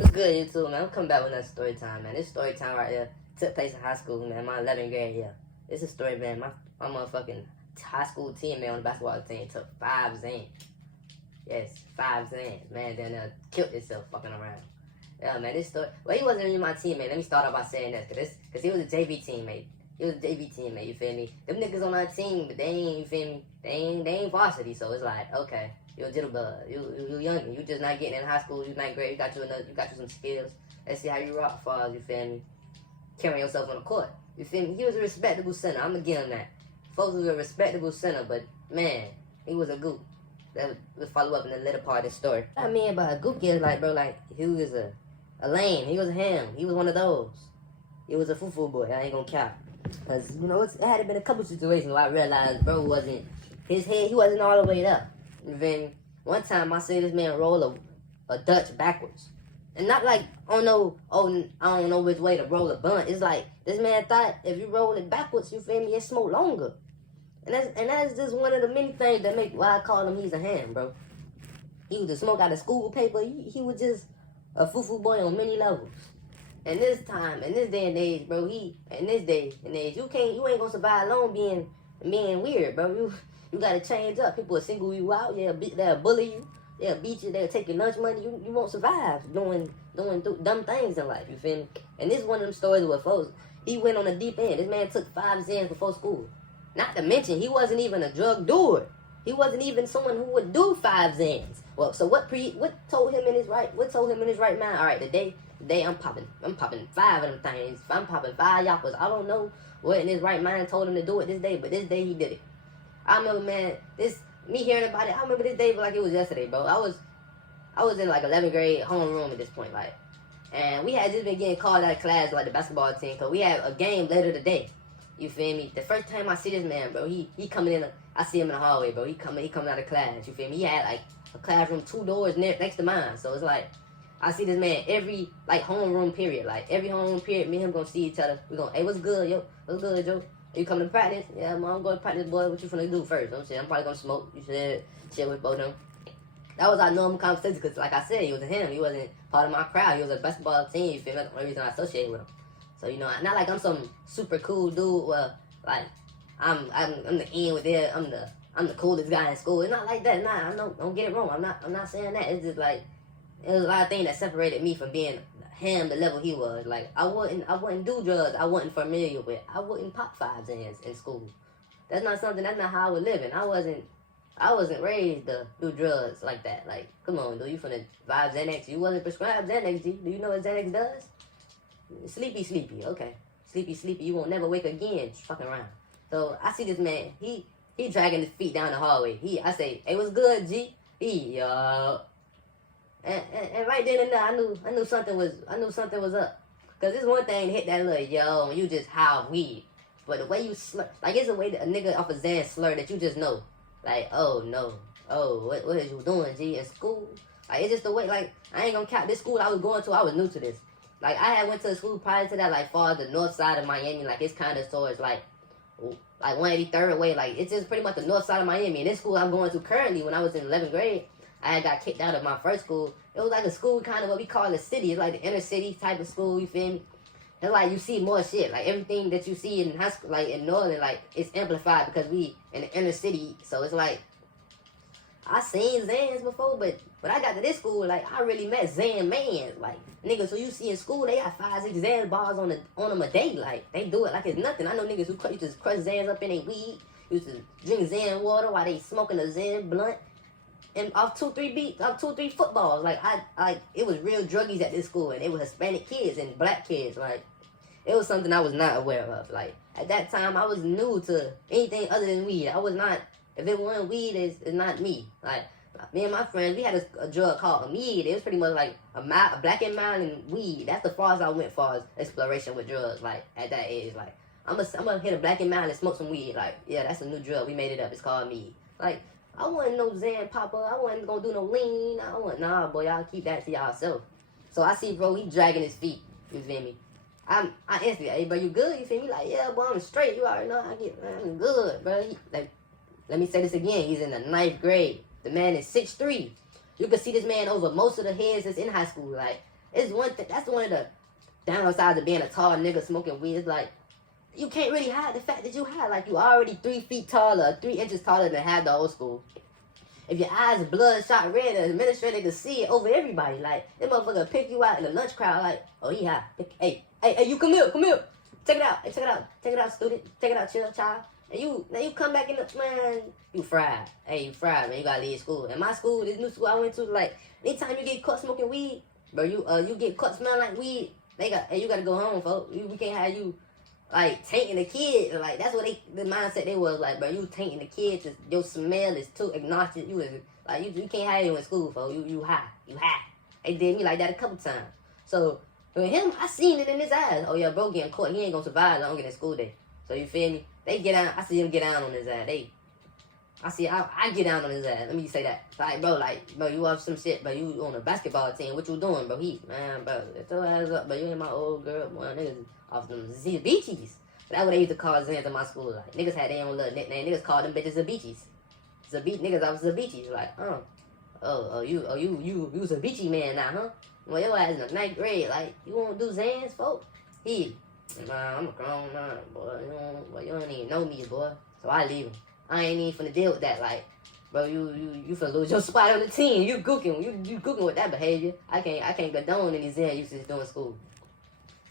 What's good, YouTube, man? I'm coming back with another story time, man. This story time right here took place in high school, man. My 11th grade year. It's a story, man. My motherfucking high school teammate on the basketball team took 5 Xans. Yes, 5 Xans. Man, then killed himself fucking around. Yeah, man, this story. Well, he wasn't even my teammate. Let me start off by saying this, cause he was a JV teammate. He was a JV teammate, you feel me? Them niggas on our team, but they ain't, you feel me? They ain't varsity, so it's like, okay, you a jitterbug, you young, you just not getting in high school, you not great, you got you some skills. Let's see how you rock for us, you feel me? Carrying yourself on the court, you feel me? He was a respectable center, I'm gonna give him that. Folks was a respectable center, but man, he was a goop. That would follow up in the later part of the story. What I mean by a goop is like, bro, like, he was a lame, he was a ham, he was one of those. He was a foo-foo boy, I ain't gonna cap. Cause, you know, it had been a couple situations where I realized bro wasn't, his head, he wasn't all the way up. And then one time I see this man roll a Dutch backwards. And not like, I don't know which way to roll a bunt. It's like, this man thought if you roll it backwards, you feel me, it smoke longer. And that's just one of the many things that make why I call him he's a ham, bro. He was the smoke out of school paper. He was just a foo-foo boy on many levels. And this time, in this day and age, bro, you ain't gonna survive alone being weird, bro. You gotta change up. People will single you out, they'll bully you, they'll beat you, they'll take your lunch money. You won't survive doing dumb things in life, you feel me? And this is one of them stories where folks, he went on the deep end. This man took 5 Xans before school. Not to mention, he wasn't even a drug doer. He wasn't even someone who would do 5 Xans. Well, so what told him in his right mind? All right, today I'm popping 5 of them things. I'm popping 5 yappers. I don't know what in his right mind told him to do it this day, but this day he did it. I remember, man, me hearing about it, I remember this day like it was yesterday, bro. I was in like 11th grade homeroom at this point, like, and we had just been getting called out of class, like the basketball team, because we had a game later today. You feel me? The first time I see this man, bro, he coming in, I see him in the hallway, bro. He coming out of class, you feel me? He had like a classroom 2 doors next to mine, so it's like, I see this man every, like, homeroom period. Like, every homeroom period, me and him gonna see each other. We gonna, hey, what's good, yo? What's good, Joe? You coming to practice? Yeah, man, I'm going to practice, boy. What you finna do first? I'm saying, I'm probably gonna smoke. You should chill with both of them. That was our normal conversation, because, like I said, he was him. He wasn't part of my crowd. He was a basketball team, you feel me? That's the only reason I associated with him. So, you know, not like I'm some super cool dude where, like, I'm the end with it. I'm the coolest guy in school. It's not like that. Nah, don't get it wrong. I'm not saying that. It's just like, it was a lot of things that separated me from being him the level he was. Like, I wouldn't do drugs I wasn't familiar with. I wouldn't pop 5 Xans in school. That's not how I was living. I wasn't raised to do drugs like that. Like, come on, dude, you finna vibe Xanax. You wasn't prescribed Xanax, G. Do you know what Xanax does? Sleepy, okay. Sleepy, you won't never wake again. Just fucking around. So I see this man, he dragging his feet down the hallway. I say, hey, what's good, G? And right then and there, I knew something was up. Cause it's one thing to hit that little yo and you just how weed, but the way you slur, like it's a way that a nigga off a Xan slur that you just know, like oh no, what is you doing, G, in school? Like it's just the way, like I ain't gonna count this school I was going to. I was new to this. Like I had went to a school prior to that, like far as the north side of Miami, like it's kind of towards like 183rd way, like it's just pretty much the north side of Miami. And this school I'm going to currently, when I was in 11th grade. I had got kicked out of my first school. It was like a school kind of what we call a city. It's like the inner city type of school, you feel me? It's like you see more shit. Like everything that you see in high school, like in Northern, like it's amplified because we in the inner city. So it's like, I seen Xans before, but when I got to this school, like I really met Xan man. Like, niggas, so you see in school, they got 5, 6 Xan bars on them a day. Like, they do it like it's nothing. I know niggas who used to crush Xans up in their weed, used to drink Xan water while they smoking a Xan blunt. And off 2-3 footballs, like it was real druggies at this school, and it was Hispanic kids and black kids. Like, it was something I was not aware of. Like, at that time, I was new to anything other than weed. I was not, if it wasn't weed, it's not me. Like, me and my friends, we had a drug called Amid. It was pretty much like a black and mild and weed. That's the farthest I went far as exploration with drugs. Like, at that age, like, I'm gonna hit a black and mild and smoke some weed. Like, yeah, that's a new drug. We made it up. It's called Amid. Like, I wasn't no Xan popper. I wasn't gonna do no lean. Nah, boy, y'all keep that to y'allself. So I see, bro, he dragging his feet. You feel me? I instantly, hey, bro, you good? You feel me? Like, yeah, boy, I'm straight. You already know I'm good, bro. Like, let me say this again. He's in the 9th grade. The man is 6'3". You can see this man over most of the heads that's in high school. Like, It's one thing. That's one of the downsides of being a tall nigga smoking weed. It's like, you can't really hide the fact that you high. Like, you already 3 feet taller, 3 inches taller than half the old school. If your eyes bloodshot red, the administrator can see it over everybody. Like, this motherfucker pick you out in the lunch crowd like, oh, he high. Hey, you come here. Check it out. Hey, check it out, student. Check it out, child. And you come back in the, man, you fried. Hey, you fried, man. You gotta leave school. And my school, this new school I went to, like, anytime you get caught smoking weed, bro, you get caught smelling like weed, you gotta go home, folks. We can't have you, like, tainting the kids. Like, that's what the mindset they was like, bro. You tainting the kids. Your smell is too obnoxious. You can't have you in school, folks. You high. They did me like that a couple times. So, with him, I seen it in his eyes. Oh, yeah, bro getting caught. He ain't gonna survive long in the school day. So, you feel me? They get down. I see him get down on his ass. I get down on his ass. Let me say that. Like, bro, you off some shit, but you on a basketball team. What you doing, bro? Bro, lift your ass up, bro. You ain't my old girl. Boy, niggas off them Zabichis. That's what they used to call Zans in my school. Like, niggas had their own little nickname. Niggas called them bitches Zabichis. Niggas off Zabichis. Like, you Zabichi man now, huh? Well, your ass in the 9th grade. Like, you won't do Zans, folks? Nah, I'm a grown man, boy. You don't even know me, boy. So I leave him. I ain't even finna deal with that. Like, bro, you finna lose your spot on the team. You gooking with that behavior. I can't condone any Zen usage doing school.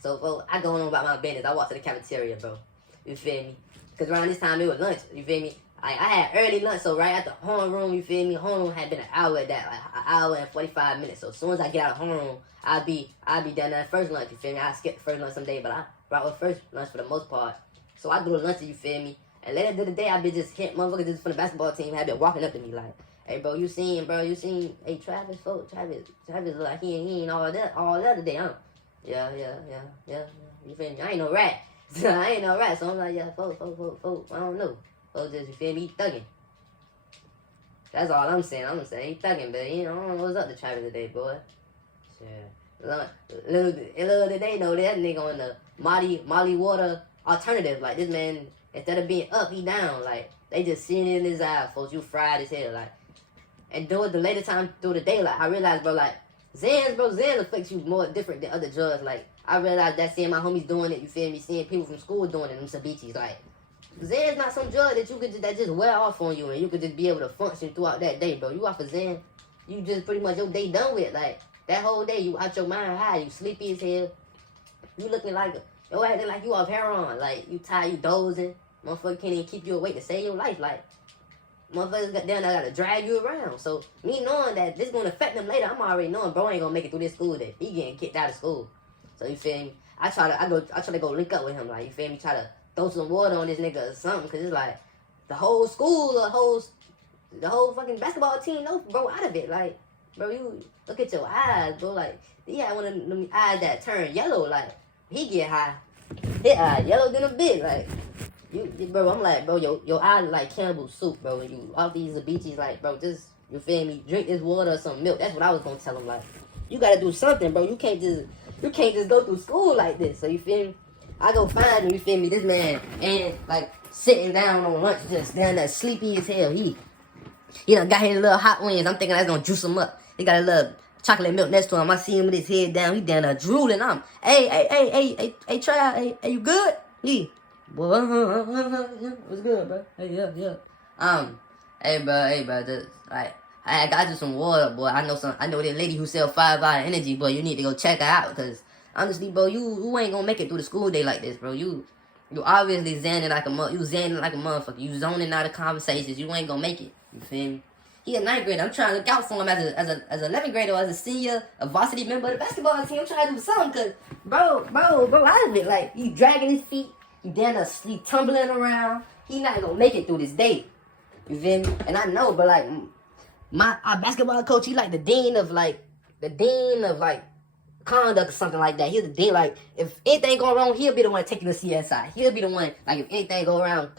So, bro, I go on about my business. I walk to the cafeteria, bro. You feel me? Because around this time, it was lunch. You feel me? I had early lunch, so right after homeroom, you feel me? Homeroom had been an hour at that, like an hour and 45 minutes. So as soon as I get out of homeroom, I'll be done at first lunch, you feel me? I skip the first lunch someday, but I brought with first lunch for the most part. So I do the lunch, you feel me? And later in the day, I been just hit motherfuckers just from the basketball team had been walking up to me like, hey, bro, you seen, hey, Travis, folks, Travis, like, he ain't all that today, huh? Yeah, you feel me? I ain't no rat. So I'm like, yeah, folks, I don't know. Folks just, you feel me, thugging. That's all I'm saying. He thugging, but I don't know what's up to Travis today, boy. Shit. Little did they know that nigga on the Molly Water alternative. Like, this man, instead of being up, he down. Like, they just seeing it in his eyes, folks. You fried as hell, like. And do it the later time through the day, like, I realized, bro, like, Xans affects you more different than other drugs. Like, I realized that seeing my homies doing it, you feel me, seeing people from school doing it, them Sabichis, like, Xan's not some drug that just wear off on you and you could just be able to function throughout that day, bro. You off of Xan, you just pretty much your day done with. Like, that whole day, you out your mind high, you sleepy as hell. You looking like, acting like you off heroin. Like, you tired, you dozing. Motherfucker can't even keep you awake to save your life. Like, motherfuckers got down there gotta drag you around. So, me knowing that this gonna affect them later, I'm already knowing bro ain't gonna make it through this school day. He getting kicked out of school. So, you feel me? I try to go link up with him, like, you feel me? Try to throw some water on this nigga or something, cause it's like the whole school, the whole fucking basketball team knows bro out of it. Like, bro, you look at your eyes, bro. Like, he had one of them eyes that turn yellow. Like, he get high, his eye yellow than a big. Like, bro, I'm like, bro, your eye like cannibal soup, bro. You all these beaches, like, bro, just, you feel me? Drink this water or some milk. That's what I was gonna tell him. Like, you gotta do something, bro. You can't just go through school like this. So you feel me? I go find him, you feel me, this man, and, like, sitting down on lunch, just down there, sleepy as hell. He done got his little hot wings. I'm thinking that's gonna juice him up. He got a little chocolate milk next to him. I see him with his head down. He down there drooling. I'm, hey, Trav, hey, you good? He, boy, what's good, bro? Hey, yeah. Hey, bro, just, like, I got you some water, boy. I know this lady who sell 5 Hour Energy, boy. You need to go check her out, because honestly, bro, you ain't gonna make it through the school day like this, bro. You obviously zanning like a motherfucker. You zoning out of conversations. You ain't gonna make it. You feel me? He a 9th grader. I'm trying to look out for him as an 11th grader, or as a senior, a varsity member of the basketball team. I'm trying to do something, cause bro, out of it. Like, he dragging his feet. He down there, he tumbling around. He not gonna make it through this day. You feel me? And I know, but like our basketball coach, he like the dean of conduct or something like that. He's the dean. Like, if anything go wrong, he'll be the one taking the CSI. He'll be the one, like, if anything go around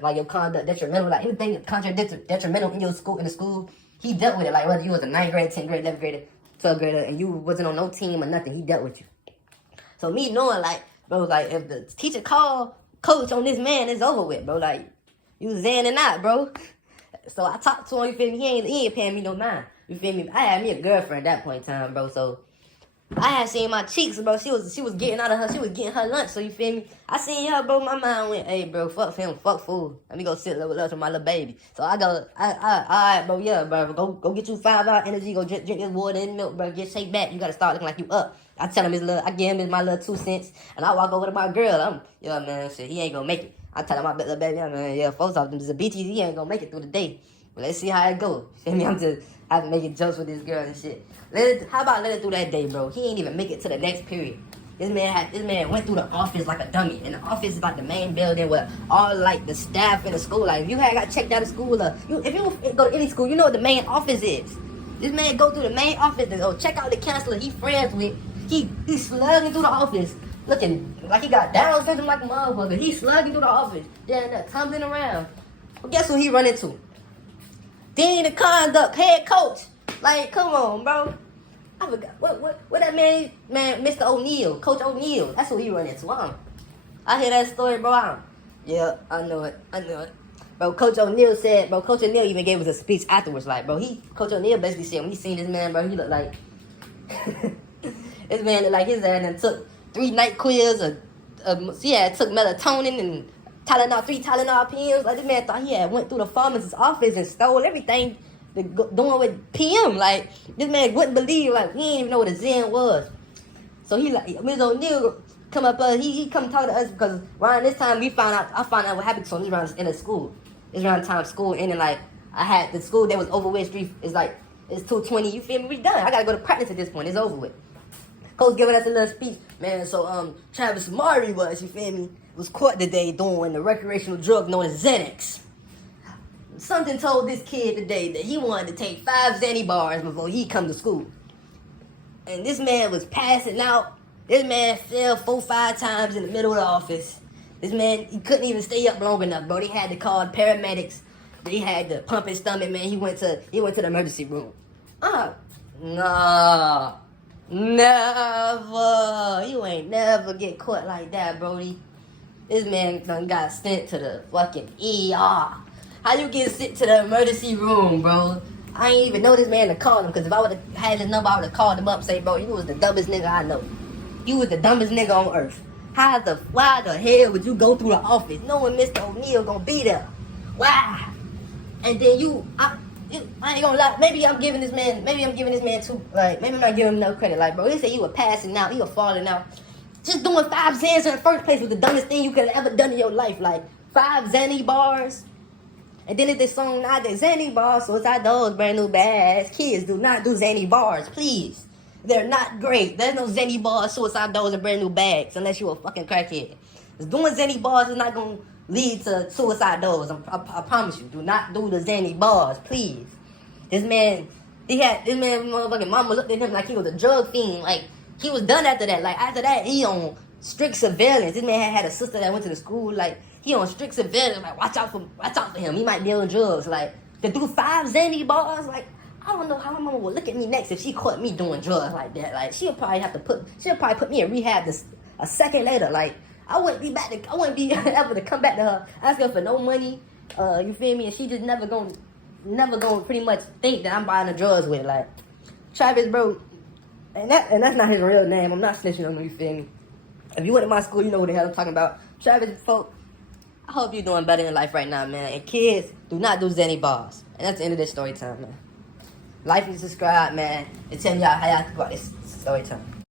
like your conduct detrimental, like anything contract detrimental in the school, he dealt with it. Like, whether you was a 9th grade, 10th grade, 11th grader, 12th grader, and you wasn't on no team or nothing, he dealt with you. So me knowing, like, bro, like, if the teacher called coach on this man, it's over with, bro. Like, you zanning out, bro. So I talked to him, you feel me? He ain't paying me no mind. You feel me? I had me a girlfriend at that point in time, bro. So I had seen my cheeks, bro. She was getting out of her. She was getting her lunch. So you feel me? I seen her, bro. My mind went, hey, bro, fuck him, fuck fool. Let me go sit with lunch with my little baby. So I go, all right, bro, yeah, bro. Go get you 5 hour energy. Go drink this water and milk, bro. Get shake back. You gotta start looking like you up. I tell him I give him my little 2 cents, and I walk over to my girl. Yeah, man, shit, he ain't gonna make it. I tell him my little baby, man, yeah, folks off them is a BTZ, he ain't gonna make it through the day. But let's see how it go. Feel me? I'm just having making jokes with this girl and shit. How about let it through that day, bro? He ain't even make it to the next period. This man went through the office like a dummy. And the office is like the main building where all like the staff in the school. Like if you had got checked out of school, if you go to any school, you know what the main office is. This man go through the main office to go check out the counselor he friends with. He slugging through the office, looking like he got Down syndrome like a motherfucker. He slugging through the office, tumbling around. Well, guess who he run into? Dean of Conduct, head coach. Like, come on, bro. I forgot what that man, Mr. O'Neal, Coach O'Neal. That's who he run into. I hear that story, bro. Yeah, I know it. Bro, Coach O'Neal even gave us a speech afterwards. Like, bro, Coach O'Neal basically said when he seen this man, bro, he looked like this man looked like his ass and took 3 night quills, took melatonin and Tylenol, 3 Tylenol pills. Like, this man thought he had went through the pharmacist's office and stole everything doing with PM. Like, this man wouldn't believe, like, he didn't even know what a Zen was. So he like, Ms. O'Neal come up, he come talk to us because around this time I found out what happened to him. This around in the school. It's around time school ending. Like, I had the school that was over with. It's like, it's 2:20, you feel me? We done. I gotta go to practice at this point. It's over with. Coach giving us a little speech. Man, so Travis Murray you feel me, was caught today doing the recreational drug known as Xanax. Something told this kid today that he wanted to take 5 Xanax bars before he come to school. And this man was passing out. This man fell 4-5 times in the middle of the office. This man, he couldn't even stay up long enough, bro. They had to call the paramedics. They had to pump his stomach, man. He went to the emergency room. Nah. Never. You ain't never get caught like that, Brody. This man done got sent to the fucking ER. How you get sent to the emergency room, bro? I ain't even know this man to call him, because if I would have had his number, I would have called him up and say, bro, you was the dumbest nigga I know. You was the dumbest nigga on earth. Why the hell would you go through the office knowing Mr. O'Neal gonna be there? Why? And then I ain't gonna lie, maybe I'm giving this man too, like, maybe I'm not giving him no credit. Like, bro, he said you were passing out, you were falling out. Just doing 5 Xans in the first place was the dumbest thing you could have ever done in your life. Like, 5 Xanax bars. And then it's this song now, the Xanax bars, so inside those brand new bags. Kids, do not do Xanax bars, please. They're not great. There's no Xanax bars, suicide doors, and brand new bags, unless you're a fucking crackhead. Because doing Xanax bars is not going to lead to suicide doors. I promise you. Do not do the Xanax bars, please. This man, motherfucking mama looked at him like he was a drug fiend. Like, he was done after that. Like, after that, he on strict surveillance. This man had a sister that went to the school. Like, he on strict surveillance. Like, watch out for him. He might deal in drugs. Like, to do 5 Xanax bars, like, I don't know how my mama would look at me next if she caught me doing drugs like that. Like, she'll probably put me in rehab a second later. Like, I wouldn't be able to come back to her, ask her for no money. You feel me? And she just never gonna pretty much think that I'm buying the drugs with. Like, Travis, bro, and that's not his real name. I'm not snitching on him, you feel me? If you went to my school, you know what the hell I'm talking about. Travis, folk, I hope you're doing better in life right now, man. And kids, do not do Xanax bars. And that's the end of this story time, man. Like and subscribe, man. And tell me how y'all think about this story time.